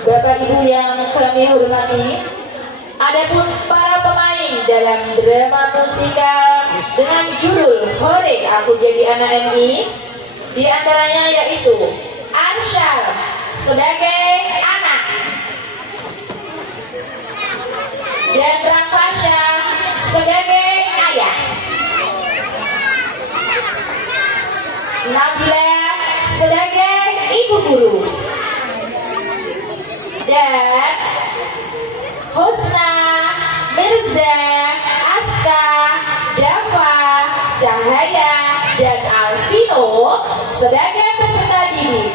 Bapak Ibu yang kami hormati, adapun para pemain dalam drama musikal dengan judul Hore Aku Jadi Anak MI, di antaranya yaitu Arsyal sebagai anak dan Rafasya sebagai ayah, Nabila sebagai ibu guru, dan Husna, Mirza, Aska, Dava, Cahaya, dan Alvino sebagai peserta didik.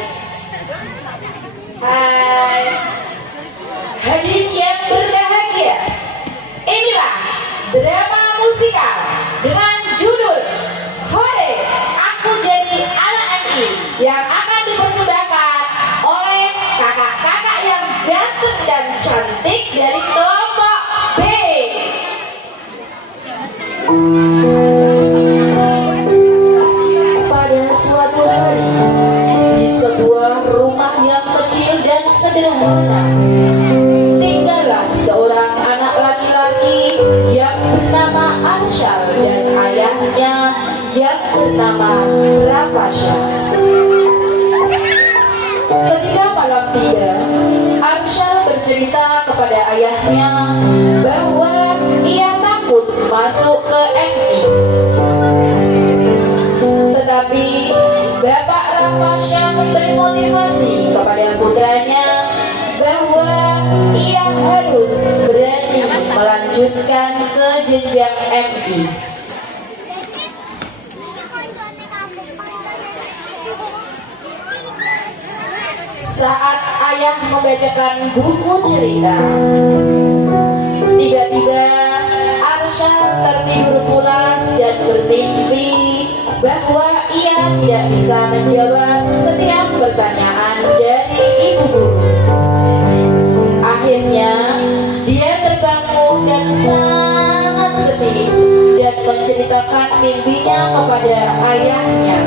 Hai hadirin yang berbahagia, inilah drama musikal dengan judul Hore Aku Jadi Anak MI yang akan dipersembahkan oleh kakak-kakak yang ganteng dan cantik dari kelompok B. Pada suatu hari, di sebuah rumah yang kecil dan sederhana, tinggallah seorang anak laki-laki yang bernama Arsyal dan ayahnya yang bernama Rafasya. Ketika malam tiba, Arsyal bercerita kepada ayahnya bahwa ia takut masuk ke MI. Tetapi Bapak Rafasya memberi motivasi kepada putranya bahwa ia harus berani melanjutkan ke jenjang MI. Saat ayah membacakan buku cerita, tiba-tiba Arsyal tertidur pulas dan bermimpi bahwa ia tidak bisa menjawab setiap pertanyaan dari ibu guru. Akhirnya dia terbangun dan sangat sedih dan menceritakan mimpinya kepada ayahnya.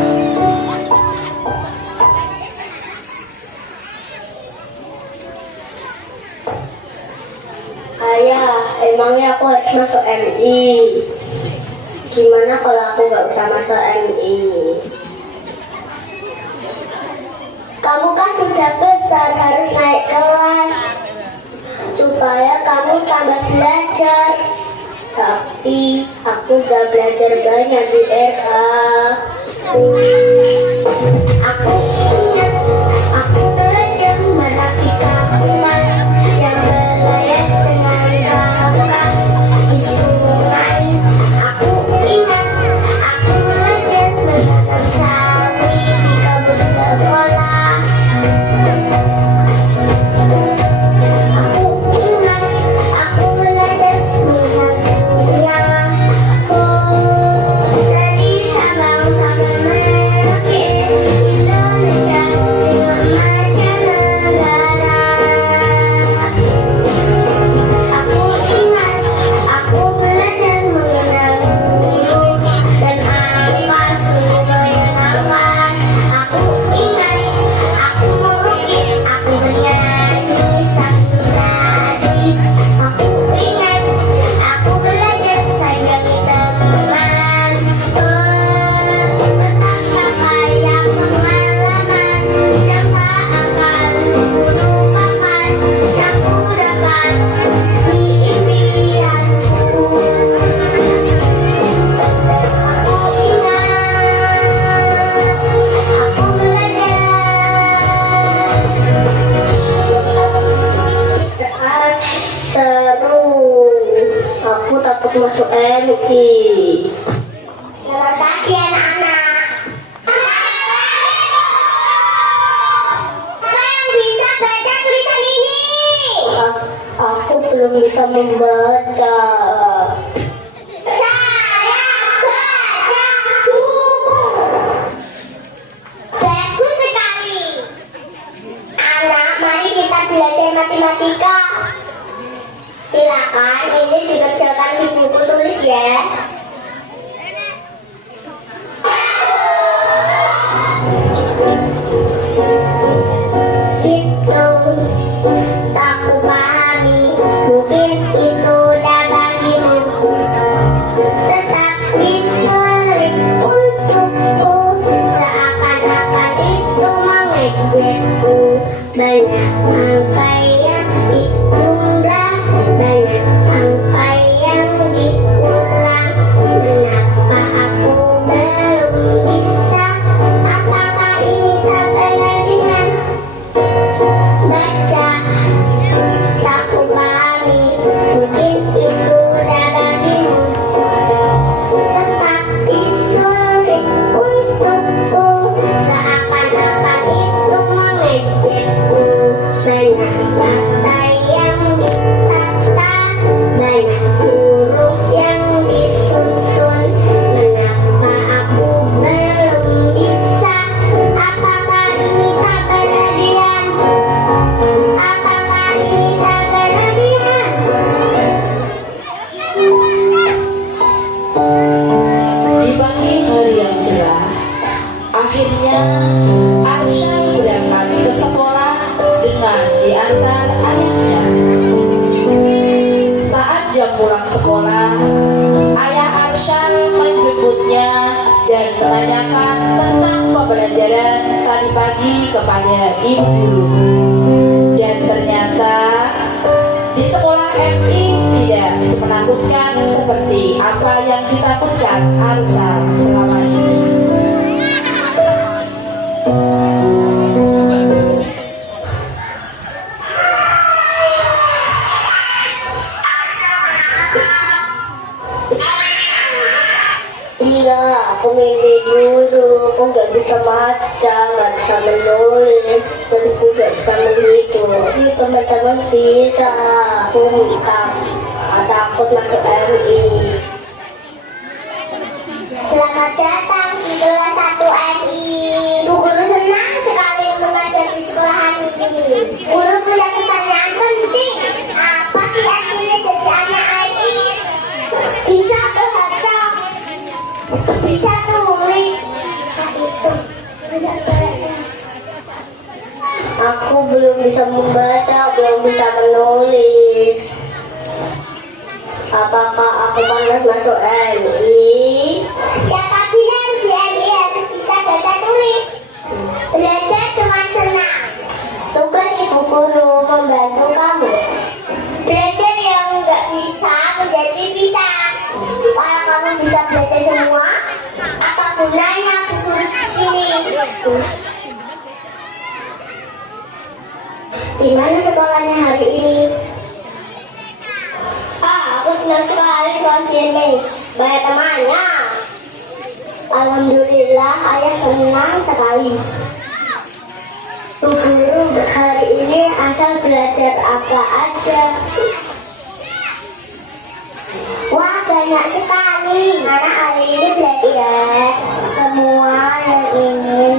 Ayah, emangnya aku harus masuk MI? Gimana kalau aku nggak usah masuk MI? Kamu kan sudah besar, harus naik kelas supaya kamu tambah belajar. Tapi aku udah belajar banyak di RA. Aku ingat, aku belajar menapika umat yang berlayar dengan gagah di sungai. Aku ingat, aku belajar menanam sawi di kebun sekolah. Aku ingat, aku belajar melihat dunia dari Sabang sampai Merauke, Indonesia dengan mancanegara. Aku ingat, aku belajar mengenal gunung dan apa sungai yang aman. Aku ingat, aku melukis, aku bernyanyi sambil tadi. Aku ingat, aku belajar sayangi teman. Betapa kaya pengalaman yang tak akan kulupakan yang ku dapat di impianku. Aku ingat, aku belajar. Seru. Aku takut masuk MI. Selamat pagi anak-anak. Siapa yang bisa baca tulisan ini? Aku belum bisa membaca. Saya baca buku. Bagus sekali. Anak, mari kita belajar matematika. Silakan, ini dikerjakan di buku tulis ya. Hitung banyak angka yang dijumlah, banyak angka yang dikurang. Kenapa aku belum bisa? Apakah ini tak berlebihan? Baca, tak kupahami, mungkin itu udah bagimu, tetapi sulit untukku, seakan-akan itu mengejekku. Banyak kata yang ditata, banyak huruf yang disusun. Mengapa aku belum bisa? Apakah ini tak berlebihan? Apakah ini tak berlebihan? Di pagi hari yang cerah, akhirnya Arsyad berangkat ke sekolah dengan diantar ayahnya. Saat jam pulang sekolah, ayah Arsyad menjemputnya dan menanyakan tentang pembelajaran tadi pagi kepada ibu guru. Dan ternyata di sekolah MI tidak semenakutkan seperti apa yang ditakutkan Arsyad selama ini. Iya, aku mimpi dulu. Aku nggak bisa baca, nggak bisa menulis, dan aku nggak bisa menghitung. Tapi teman-teman bisa. Aku takut masuk MI. Selamat datang di kelas 1 MI. Bu Guru senang sekali mengajar di sekolahan ini. Guru punya pertanyaan penting. Apa sih artinya jadi anak MI? Bisa baca, bisa tulis, bisa hitung. Aku belum bisa membaca, belum bisa menulis. Apakah aku pantas masuk MI? Siapa bilang di MI harus bisa baca tulis? Belajar dengan senang. Tugas ibu guru membantu kamu. Belajar yang nggak bisa menjadi bisa. Kalau kamu bisa belajar semua, apa gunanya buku di sini? Di mana sekolahnya hari ini? Aku senang sekali Tuan Jimmy. Banyak temannya. Alhamdulillah, ayah senang sekali. Bu Guru hari ini asal belajar apa aja? Wah, banyak sekali. Karena hari ini belajar semua yang ingin